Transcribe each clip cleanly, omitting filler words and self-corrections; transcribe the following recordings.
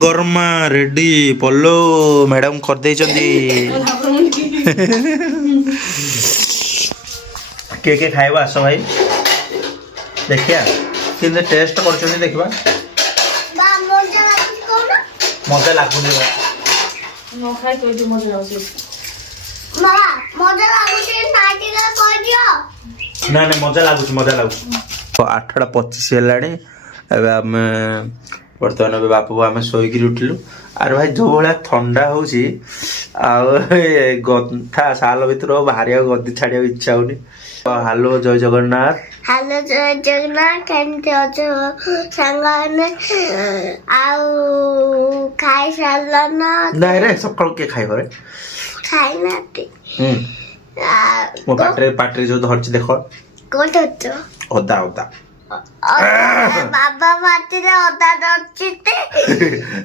गरमा रेडी पल्लो मैडम कर दे के खाइबा आस भाई देखिया कि टेस्ट कर देखा मजा लगुनि ना ना मजा लगुच 8:25 है बर्तमान भी बापू आम शोक उठिलु आर भाई जो भाया ठंडा हो गथा साल भर बाहर गदी छाड़ा इच्छा होनी। हेलो जय जगन्नाथ। हेलो जय जगन्नाथ केमती अच्छे सांगने खाई सारा ना नहीं रे सकाल के खाइब रे खाई ना मो पाटे जो धरची देख कौन अदा अदा बाबा पाटे अदा धरते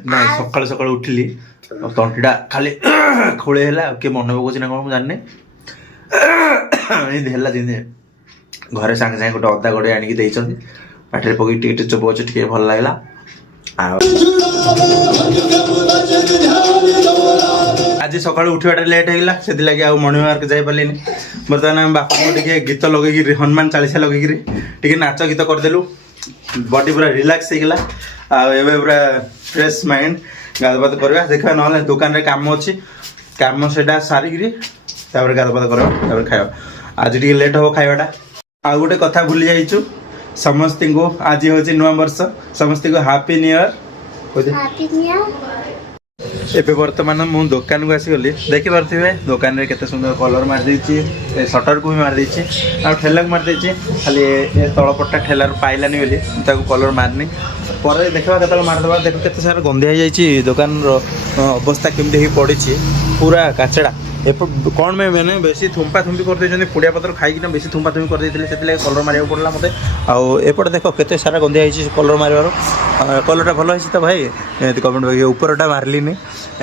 ना सकाल सकाल उठिली तंटीटा खाली खोले किए मन पकाउछ ना कौन जाने घरे सांगे सांगे गोटे अदा गड़े आणिक पाटे पकई टे चोबाच टे भल लगला। आज सकाल उठा लेट होगा से लगे आ मॉर्निंग वार्क जाई पारे बर्तमान आम बापा टे गीत लगे हनुमान चालीसा लगे नाच गीत करदेलु बॉडी पूरा रिलैक्स होगा आबे पूरा फ्रेश माइंड गाधपात करवा देखा ना दुकान रे काम अच्छी काम से सारिक गाधपात कर खाइबा आज टे लेट हम खाइबाटा आ गोटे कथा भूली जाइछु समस्त को आज हूँ नुआ वर्ष समस्त को हैप्पी न्यू ईयर एबे वर्तमान मु दुकान को आसीगली देखिपे दुकान रे केते सुंदर कलर मार देछि शटर को भी मार देछि आ ठेला को मार देछि खाली ए तळपट्टा ठेलार पाइलानी बोली ताको कलर मारनी पर देखा केतल मारदेबा देख केते सारा गंधिया जाइछि दुकान रो अवस्था केमते ही पड़ी पूरा काचड़ा कौन में मैंने बेसी थुम्पा थुम्पी कर देछन पुड़िया पत्र खाई बेसी थुम्पा थुम्पी कर देथिले सेतिले कलर मारिया पड़ला मते आ एपट देख केते सारा गंधिया हिची कलर मारिवारो कलरटा भलो हिची त भाई कमेंट भाई ऊपरटा मारलिनी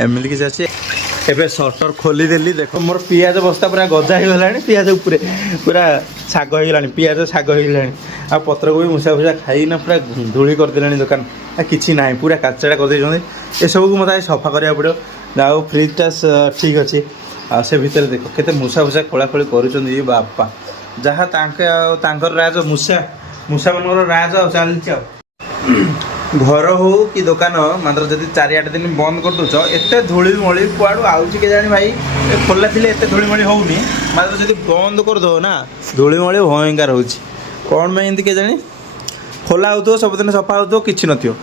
एमिल कि जाछि एबे शटर खोली देली देखो मोर पियाज बस्ता पूरा गजा हो गलानी पियाज ऊपर पूरा साग हो गलानी पियाज साग हो गलानी आ पत्र को भी मुसा फुसा खाई ना पूरा धूली कर देलानी दुकान आ किछि नाही पूरा काचड़ा कर देछन ए सब को मते सफा करिया पड़ो जाओ फ्रिजटा ठीक अछि आ से भीतर देख केते मुसा फुसा खोला खोली करूछन ई बापा जहाँ तांकर राज मुसा मुसा मनर राज चल घर हो कि दुकान मात्र जब 4-8 दिन बंद कर दूच एत धूली मली कुआड़ू आउची के जानी भाई खोला थी एत धूली मली होनी मात्र जब बंद कर दो ना धूली मली भयंकर होची कौन में एमती के जानी खोला हो सबुदिन सफा हो कि नथियो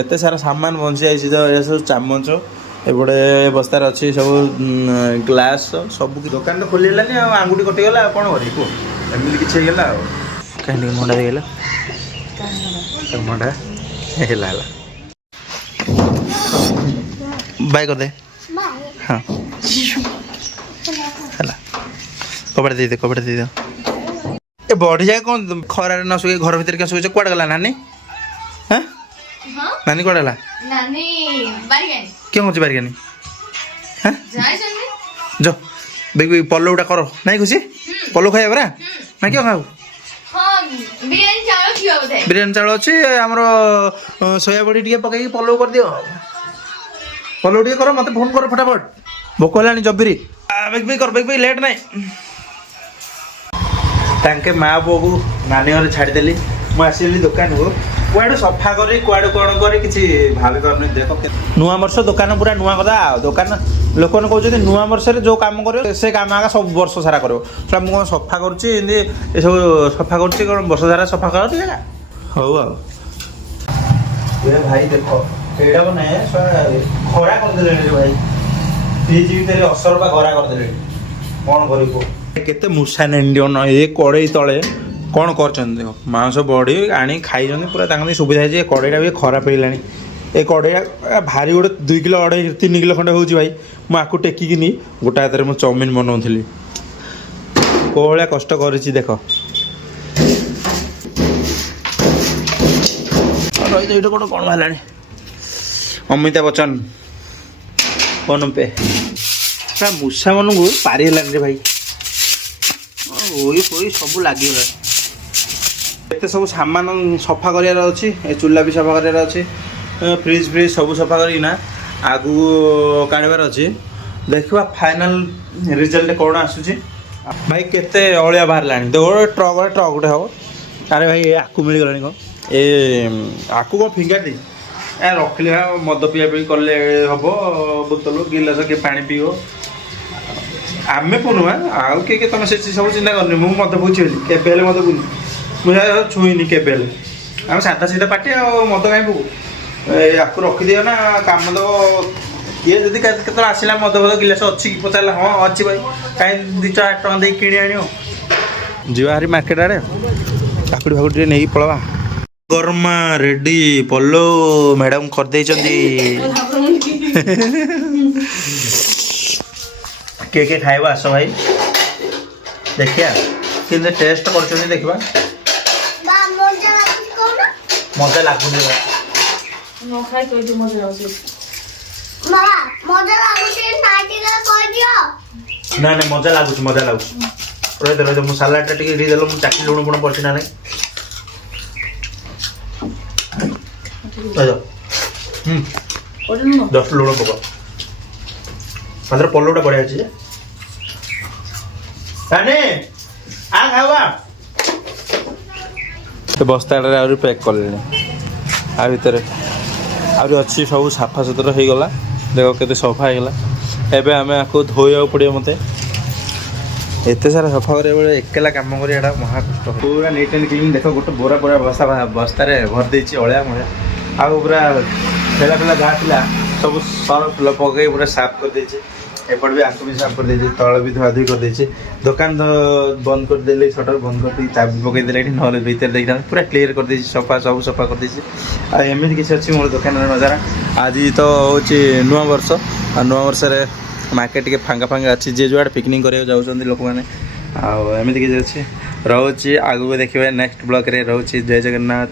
एत सारा सामान बंची आई सब चामच एपटे बस्तार अच्छी सब ग्लास सब दुकान तो खोली लानी आंगुठी कटिगला कौन करी कह एमती किसी होगा कहीं मंडा देगला मंडा हेला बाय कर दे हाँ हेला कपड़ा दे दे ए बढ़ी जाए कौन खरार न सुखे घर भीतर क्या सुखे कुआड़ गला नानी हाँ नानी कुआड़ गला नानी बारिगानी क्यों होची बारिगानी हाँ जो बेबी पल्लो उठा करो नहीं खुशी पल्लो खाइबा परा ना क्यों खाऊ बिरियानी चाउल अच्छी आमर सोया बड़ी टे पकई पल्लो कर दियो पल्लो टे कर मत फोन कर फटाफट भोक है जबरी बेग लेट ना तांके माँ बो को नानी घर छाड़देली मुझे दुकान को कुआड़े सफा करी कुआड़े कौन कर किसी भावी पारनी देख नुआ वर्ष दुकान पूरा नुआ कदा दुकान लोक कहते नुआ वर्ष जो काम कर से काम आगे सब वर्ष सारा कर मुझे सफा करुँच सब सफा कर वर्ष सारा सफा कर हौ भाई देख एटा मैंने खरा करदे भाई फ्रिज भर असरपा खरा करदे कौन करते मूषा नेंडियन ये कड़े तले कौन कर मांस बड़ी आनी खाई पूरा सुविधा है कड़ेटा भी खराब होगा ए कड़ेटा भारी गोटे 2 किलो 2.5-3 किलो खंडे हो भाई मुझे टेकिनी गोटा हाथ में चाउमिन बनाऊली कौ भाया कष्ट कर देख रही कौन कौन बाहर अमिताभ बच्चन फोन पे मूषा मन को पारी है भाई सब लगिगला एत सब सामान सफा करार अच्छी चूल्हा भी सफा करार अच्छी फ्रिज फ्रिज सब सफा करना आगू काढ़ार अच्छी देखा फाइनाल रिजल्ट कौन आसूची भाई केते अलिया बाहर देखो ट्रक गोटे हम अरे भाई आकू मिलगला कौन ए आकू कौन फिंगार दी रखिले मद पिया पी कले हम बोतल गिलास किए पा पीब आमे पुनु आउ किए तुम से सब चिंता करनी मुझे मद पूछे के मद पुनी मुझे छुईनी के आम सादा सीधा पार्टी मद कहीं पकू आकू रखिदियो ना काम दब किए जब केत आसला मद फद गिलास अच्छी कि पचारा हाँ अच्छी भाई कहीं 2-4 टଙ୍କା देख कि आनी जीवा मार्केट आड़े काकुड़ी फाकुड़ी नहीं पलवा गरमा रेडी पल्लो मैडम कर दे के खाइबा आस भाई देखिया कि टेस्ट कर देखा मजा लगुनि ना ना मजा लगुच रही मुझे सालाड टा टे मुझे चाकरी लुण फुण पड़ी ना नहीं दस लुण पक मात्र पल्लवटा बढ़िया अच्छे आ खावा बस्ता आहरी पैक कले आ भितर आहरी अच्छी सब साफा सुतरा हो गला देख के सफा होगा एवं आम आपको धोया पड़े मत एत सारा सफा कर एकला कम कर महाकष्ट पूरा नीट एंड क्लीन देख गोटे बोरा बोरा बस्ता बस्तार भर दे अलिया मलिया आउ पूरा ठेला फेला जहाँ थी सब सर्फ फुल पकई पूरा साफ कर देचे एपट भी आंखु भी साफ कर देचे तल भी धुआ धुई कर देचे दुकान तो बंद कर देले शटर बंद कर दी चाबी पकई देले ना भीतर देखा पूरा क्लीयर कर देचे सफा सब सफा कर देचे आमती किसी अच्छी मोर दुकान नजारा आज तो हूँ नुआ वर्ष आ नुआ वर्ष मार्केट टे फांगा फांगा अच्छी जे जुआड़े पिकनिक कराया जाऊँच लोक मैंने आमती किसी अच्छे रोचे आगू देखिए नेक्स्ट ब्लॉग रे रोचे जय जगन्नाथ।